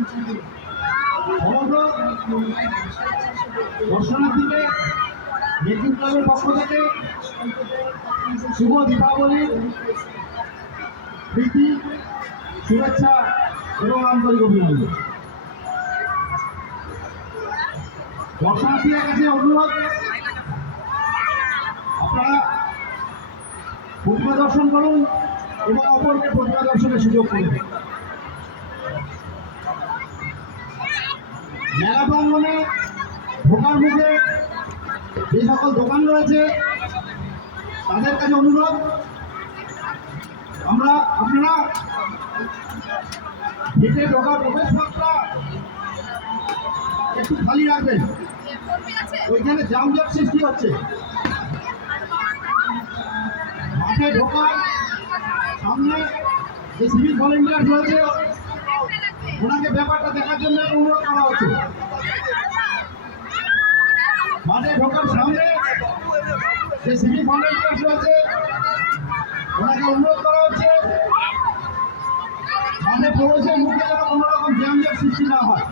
সমগ্র দর্শনার্থীকে নেতৃত্ব ক্লাবের পক্ষ থেকে শুভ দীপাবলির প্রীতি, শুভেচ্ছা এবং আন্তরিক অভিনন্দন। দর্শনার্থীদের কাছে অনুরোধ, আপনারা প্রতিমা দর্শন করুন এবং অপরকে প্রতিমা দর্শনের সুযোগ করুন। মেলা প্রাঙ্গণে ঢোকার মুখে যে সকল দোকান রয়েছে তাদের কাছে অনুরোধ, আপনারা হেঁটে ঢোকার প্রবেশপথটা একটু খালি রাখবেন, ওইখানে যানজট সৃষ্টি হচ্ছে। মাঠে ঢোকার সামনে যে সিভিক ভলেন্টিয়ার রয়েছে ওনাকে ব্যাপারটা দেখার জন্য অনুরোধ করা হচ্ছে। মাঠে ঢোকার সামনে যে সিভিক ভলেন্টিয়ার রয়েছে ওনাকে অনুরোধ করা হচ্ছে মাঠে প্রবেশের মুখে যেন কোনো রকম যানজট সৃষ্টি না হয়।